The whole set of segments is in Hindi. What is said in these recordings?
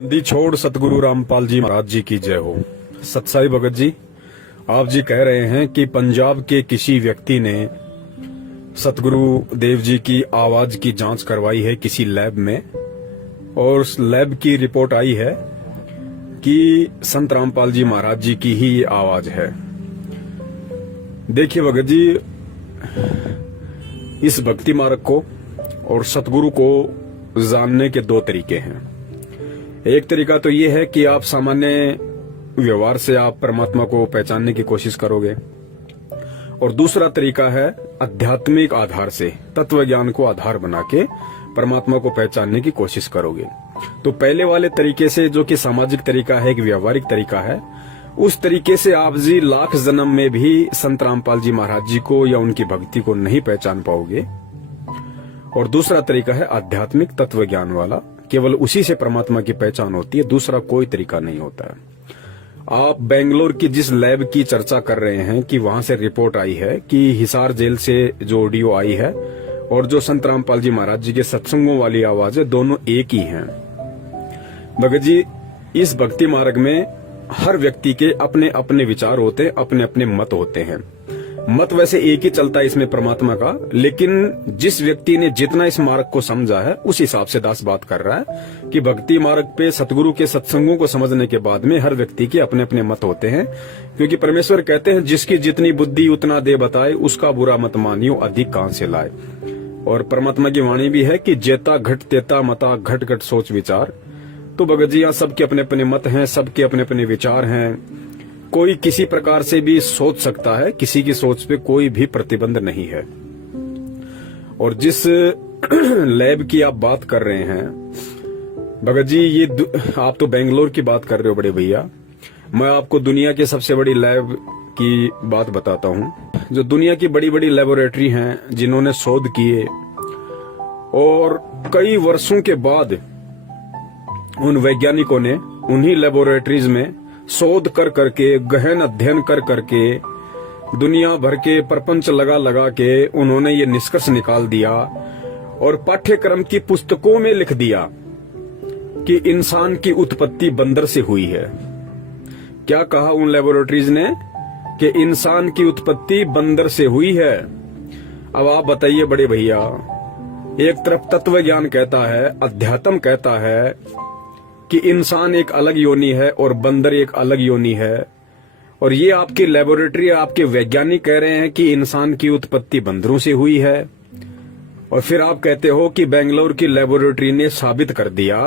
दी छोड़ सतगुरु रामपाल जी महाराज जी की जय हो। सतसाई भगत जी, आप जी कह रहे हैं कि पंजाब के किसी व्यक्ति ने सतगुरु देव जी की आवाज की जांच करवाई है किसी लैब में, और उस लैब की रिपोर्ट आई है कि संत रामपाल जी महाराज जी की ही ये आवाज है। देखिए भगत जी, इस भक्ति मार्ग को और सतगुरु को जानने के दो तरीके हैं। एक तरीका तो ये है कि आप सामान्य व्यवहार से आप परमात्मा को पहचानने की कोशिश करोगे, और दूसरा तरीका है आध्यात्मिक आधार से, तत्व ज्ञान को आधार बना के परमात्मा को पहचानने की कोशिश करोगे। तो पहले वाले तरीके से, जो कि सामाजिक तरीका है, एक व्यवहारिक तरीका है, उस तरीके से आप जी लाख जन्म में भी संत रामपाल जी महाराज जी को या उनकी भक्ति को नहीं पहचान पाओगे। और दूसरा तरीका है आध्यात्मिक तत्व ज्ञान वाला, केवल उसी से परमात्मा की पहचान होती है, दूसरा कोई तरीका नहीं होता है। आप बेंगलोर की जिस लैब की चर्चा कर रहे हैं कि वहां से रिपोर्ट आई है कि हिसार जेल से जो ऑडियो आई है और जो संत रामपाल जी महाराज जी के सत्संगों वाली आवाज है, दोनों एक ही हैं। भगत जी, इस भक्ति मार्ग में हर व्यक्ति के अपने अपने विचार होते हैं, अपने अपने मत होते हैं। मत वैसे एक ही चलता है इसमें परमात्मा का, लेकिन जिस व्यक्ति ने जितना इस मार्ग को समझा है उस हिसाब से दास बात कर रहा है कि भक्ति मार्ग पे सतगुरु के सत्संगों को समझने के बाद में हर व्यक्ति के अपने अपने मत होते हैं। क्योंकि परमेश्वर कहते हैं, जिसकी जितनी बुद्धि उतना दे बताए, उसका बुरा मत मानियो अधिक कहां से लाए। और परमात्मा की वाणी भी है कि जेता घट तेता मता घट घट सोच विचार। तो भगत जी, यहाँ सबके अपने अपने मत हैं, सबके अपने अपने विचार हैं। कोई किसी प्रकार से भी सोच सकता है, किसी की सोच पे कोई भी प्रतिबंध नहीं है। और जिस लैब की आप बात कर रहे हैं भगत जी, ये आप तो बेंगलोर की बात कर रहे हो बड़े भैया, मैं आपको दुनिया की सबसे बड़ी लैब की बात बताता हूँ। जो दुनिया की बड़ी बड़ी लेबोरेटरी हैं, जिन्होंने शोध किए और कई वर्षों के बाद उन वैज्ञानिकों ने उन्हीं लेबोरेटरीज में शोध कर करके, गहन अध्ययन कर करके, दुनिया भर के प्रपंच लगा लगा के उन्होंने ये निष्कर्ष निकाल दिया और पाठ्यक्रम की पुस्तकों में लिख दिया कि इंसान की उत्पत्ति बंदर से हुई है। क्या कहा उन लेबोरेटरीज ने? कि इंसान की उत्पत्ति बंदर से हुई है। अब आप बताइए बड़े भैया, एक तरफ तत्व ज्ञान कहता है, अध्यात्म कहता है कि इंसान एक अलग योनि है और बंदर एक अलग योनि है, और ये आपकी लेबोरेटरी, आपके वैज्ञानिक कह रहे हैं कि इंसान की उत्पत्ति बंदरों से हुई है। और फिर आप कहते हो कि बेंगलोर की लेबोरेटरी ने साबित कर दिया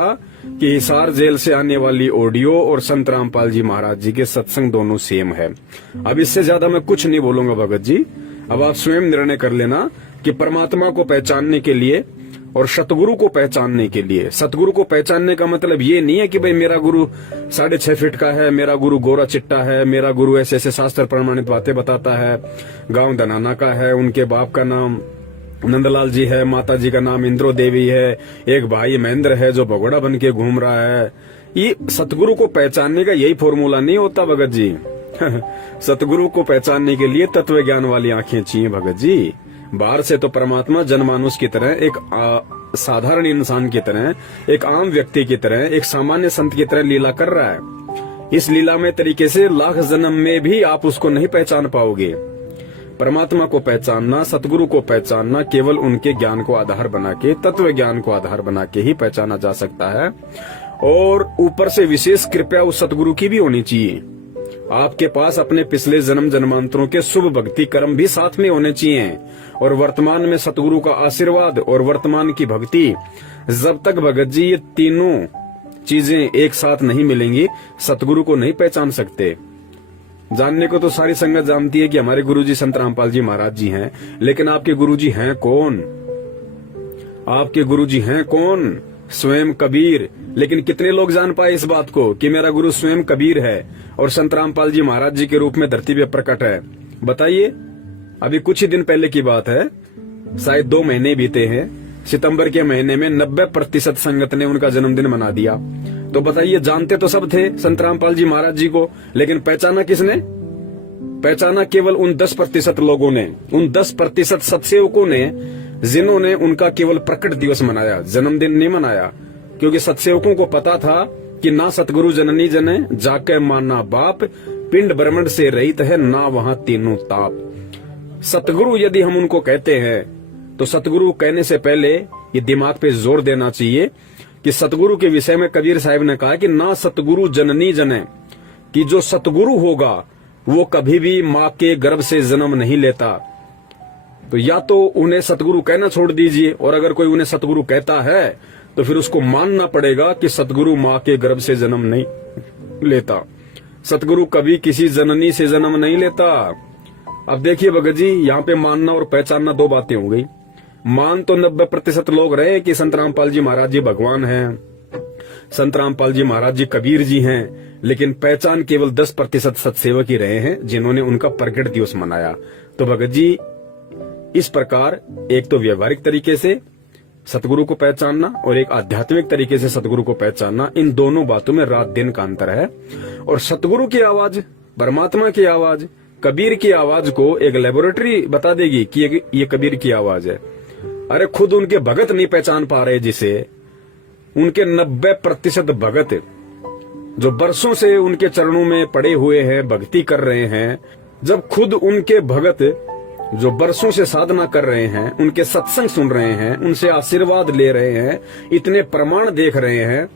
कि हिसार जेल से आने वाली ऑडियो और संत रामपाल जी महाराज जी के सत्संग दोनों सेम है। अब इससे ज्यादा मैं कुछ नहीं बोलूंगा भगत जी। अब आप स्वयं निर्णय कर लेना कि परमात्मा को पहचानने के लिए और सतगुरु को पहचानने के लिए, सतगुरु को पहचानने का मतलब ये नहीं है कि भाई मेरा गुरु 6.5 फीट का है, मेरा गुरु गोरा चिट्टा है, मेरा गुरु ऐसे ऐसे शास्त्र प्रमाणित बातें बताता है, गांव धनाना का है, उनके बाप का नाम नंदलाल जी है, माता जी का नाम इंद्रो देवी है, एक भाई महेंद्र है जो भगोड़ा बन के घूम रहा है। ये सतगुरु को पहचानने का यही फॉर्मूला नहीं होता भगत जी। सतगुरु को पहचानने के लिए तत्व ज्ञान वाली आंखें चाहिए भगत जी। बाहर से तो परमात्मा जनमानुष की तरह, एक साधारण इंसान की तरह, एक आम व्यक्ति की तरह, एक सामान्य संत की तरह लीला कर रहा है। इस लीला में तरीके से लाख जन्म में भी आप उसको नहीं पहचान पाओगे। परमात्मा को पहचानना, सतगुरु को पहचानना केवल उनके ज्ञान को आधार बना के, तत्व ज्ञान को आधार बना के ही पहचाना जा सकता है। और ऊपर से विशेष कृपया उस सतगुरु की भी होनी चाहिए। आपके पास अपने पिछले जन्म जन्मांतरों के शुभ भक्ति कर्म भी साथ में होने चाहिए, और वर्तमान में सतगुरु का आशीर्वाद और वर्तमान की भक्ति, जब तक भगत जी ये तीनों चीजें एक साथ नहीं मिलेंगी, सतगुरु को नहीं पहचान सकते। जानने को तो सारी संगत जानती है कि हमारे गुरुजी संत रामपाल जी महाराज जी हैं, लेकिन आपके गुरुजी हैं कौन? आपके गुरुजी हैं कौन? स्वयं कबीर। लेकिन कितने लोग जान पाए इस बात को कि मेरा गुरु स्वयं कबीर है और संत रामपाल जी महाराज जी के रूप में धरती पे प्रकट है? बताइए। अभी कुछ ही दिन पहले की बात है, शायद 2 महीने बीते हैं, सितंबर के महीने में 90% संगत ने उनका जन्मदिन मना दिया। तो बताइए, जानते तो सब थे संत रामपाल जी महाराज जी को, लेकिन पहचाना किसने? पहचाना केवल उन 10% लोगों ने, उन 10% सत्सेवकों ने, जिन्होंने उनका केवल प्रकट दिवस मनाया, जन्मदिन नहीं मनाया। क्योंकि सत्सेवकों को पता था कि ना सतगुरु जननी जने जाके माना बाप, पिंड ब्रह्मंड से रहित है ना वहां तीनों ताप। सतगुरु यदि हम उनको कहते हैं तो सतगुरु कहने से पहले ये दिमाग पे जोर देना चाहिए कि सतगुरु के विषय में कबीर साहब ने कहा कि ना सतगुरु जननी जने, कि जो सतगुरु होगा वो कभी भी माँ के गर्भ से जन्म नहीं लेता। तो या तो उन्हें सतगुरु कहना छोड़ दीजिए, और अगर कोई उन्हें सतगुरु कहता है तो फिर उसको मानना पड़ेगा कि सतगुरु माँ के गर्भ से जन्म नहीं लेता। सतगुरु कभी किसी जननी से जन्म नहीं लेता। अब देखिए भगत जी, यहाँ पे मानना और पहचानना दो बातें हो गई। मान तो 90% लोग रहे कि संत रामपाल जी महाराज जी भगवान हैं, संत रामपाल जी महाराज जी कबीर जी हैं, लेकिन पहचान केवल 10% सत्सेवक ही रहे हैं जिन्होंने उनका प्रकट दिवस मनाया। तो भगत जी, इस प्रकार एक तो व्यवहारिक तरीके से सतगुरु को पहचानना और एक आध्यात्मिक तरीके से सतगुरु को पहचानना, इन दोनों बातों में रात दिन का अंतर है। और सतगुरु की आवाज, परमात्मा की आवाज, कबीर की आवाज को एक लेबोरेटरी बता देगी कि ये कबीर की आवाज है। अरे खुद उनके भगत नहीं पहचान पा रहे, जिसे उनके 90% भगत जो बरसों से उनके चरणों में पड़े हुए हैं, भक्ति कर रहे हैं, जब खुद उनके भगत जो बरसों से साधना कर रहे हैं, उनके सत्संग सुन रहे हैं, उनसे आशीर्वाद ले रहे हैं, इतने प्रमाण देख रहे हैं,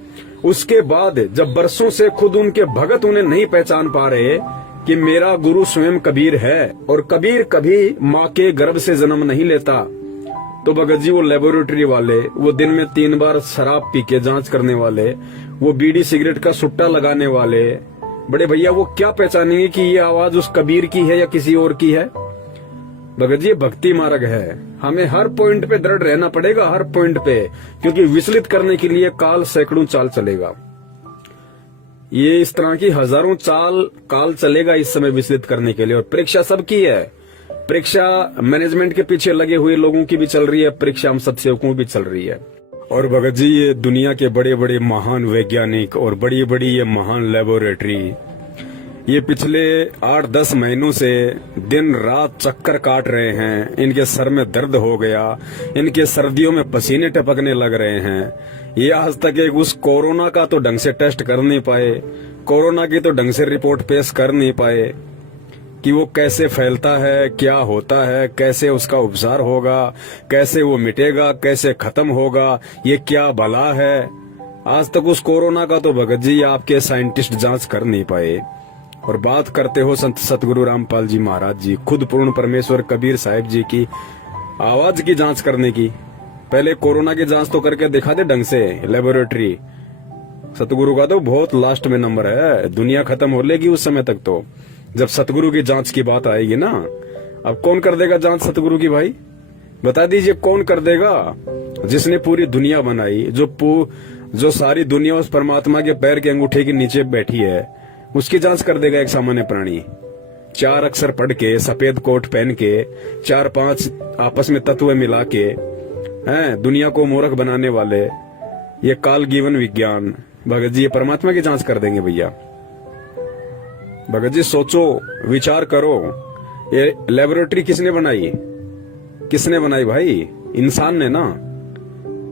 उसके बाद जब बरसों से खुद उनके भगत उन्हें नहीं पहचान पा रहे कि मेरा गुरु स्वयं कबीर है और कबीर कभी माँ के गर्भ से जन्म नहीं लेता, तो भगत जी वो लेबोरेटरी वाले, वो दिन में 3 बार शराब पी के जांच करने वाले, वो बीड़ी सिगरेट का सुट्टा लगाने वाले बड़े भैया, वो क्या पहचानेंगे कि ये आवाज उस कबीर की है या किसी और की है? भगत जी, भक्ति मार्ग है। हमें हर पॉइंट पे दृढ़ रहना पड़ेगा, हर पॉइंट पे, क्योंकि विचलित करने के लिए काल सैकड़ों चाल चलेगा। ये इस तरह की हजारों काल चलेगा इस समय विचलित करने के लिए। और परीक्षा सबकी है, परीक्षा मैनेजमेंट के पीछे लगे हुए लोगों की भी चल रही है, परीक्षा हम सत्सेवकों भी चल रही है। और भगत जी, ये दुनिया के बड़े बड़े महान वैज्ञानिक और बड़ी बड़ी ये महान लेबोरेटरी, ये पिछले 8-10 महीनों से दिन रात चक्कर काट रहे हैं। इनके सर में दर्द हो गया, इनके सर्दियों में पसीने टपकने लग रहे हैं। ये आज तक एक उस कोरोना का तो ढंग से टेस्ट कर नहीं पाए, कोरोना की तो ढंग से रिपोर्ट पेश कर नहीं पाए कि वो कैसे फैलता है, क्या होता है, कैसे उसका उपचार होगा, कैसे वो मिटेगा, कैसे खत्म होगा, ये क्या भला है। आज तक उस कोरोना का तो भगत जी आपके साइंटिस्ट जांच कर नहीं पाए। और बात करते हो संत सतगुरु रामपाल जी महाराज जी, खुद पूर्ण परमेश्वर कबीर साहिब जी की आवाज की जांच करने की, पहले कोरोना की जांच तो करके दिखा दे ढंग से लेबोरेटरी। सतगुरु का तो बहुत लास्ट में नंबर है, दुनिया खत्म हो लेगी उस समय तक। तो जब सतगुरु की जांच की बात आएगी ना, अब कौन कर देगा जांच सतगुरु की? भाई बता दीजिए, कौन कर देगा? जिसने पूरी दुनिया बनाई, जो सारी दुनिया उस परमात्मा के पैर के अंगूठे के नीचे बैठी है, उसकी जांच कर देगा एक सामान्य प्राणी? 4 अक्षर पढ़ के, सफेद कोट पहन के, 4-5 आपस में तत्व मिला के हैं दुनिया को मूर्ख बनाने वाले ये काल जीवन विज्ञान, भगत जी ये परमात्मा की जांच कर देंगे भैया? भगत जी सोचो, विचार करो, ये लेबोरेटरी किसने बनाई? किसने बनाई भाई? इंसान ने ना।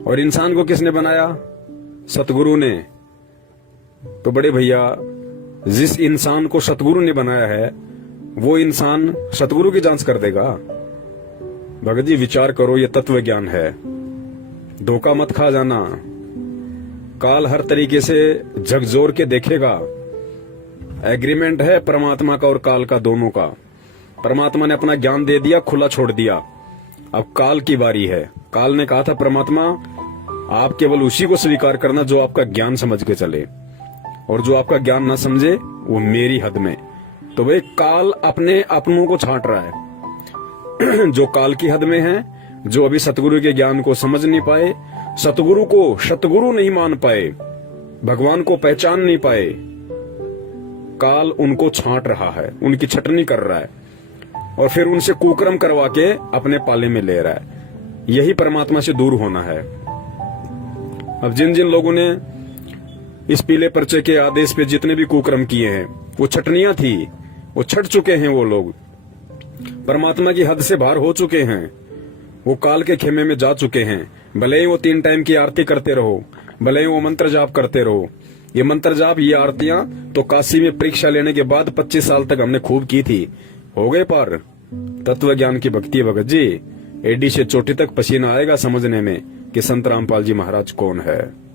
और इंसान को किसने बनाया? सतगुरु ने। तो बड़े भैया, जिस इंसान को सतगुरु ने बनाया है वो इंसान सतगुरु की जांच कर देगा? भगत जी विचार करो, ये तत्व ज्ञान है, धोखा मत खा जाना। काल हर तरीके से झकझोर के देखेगा। एग्रीमेंट है परमात्मा का और काल का, दोनों का। परमात्मा ने अपना ज्ञान दे दिया, खुला छोड़ दिया, अब काल की बारी है। काल ने कहा था परमात्मा, आप केवल उसी को स्वीकार करना जो आपका ज्ञान समझ के चले, और जो आपका ज्ञान ना समझे वो मेरी हद में। तो भाई काल अपने अपनों को छांट रहा है जो काल की हद में है, जो अभी सतगुरु के ज्ञान को समझ नहीं पाए, सतगुरु को सतगुरु नहीं मान पाए, भगवान को पहचान नहीं पाए, काल उनको छांट रहा है, उनकी छटनी कर रहा है और फिर उनसे कुकर्म करवा के अपने पाले में ले रहा है। यही परमात्मा से दूर होना है। अब जिन जिन लोगों ने इस पीले पर्चे के आदेश पे जितने भी कुकर्म किए हैं, वो छटनियां थी, वो छट चुके हैं। वो लोग परमात्मा की हद से बाहर हो चुके हैं, वो काल के खेमे में जा चुके हैं। भले ही वो 3 टाइम की आरती करते रहो, भले ही वो मंत्र जाप करते रहो, ये मंत्र जाप, ये आरतियां तो काशी में परीक्षा लेने के बाद 25 साल तक हमने खूब की थी। हो गए पार। तत्व ज्ञान की भक्ति है भगत जी। एडी से चोटी तक पसीना आएगा समझने में कि संत रामपाल जी महाराज कौन है।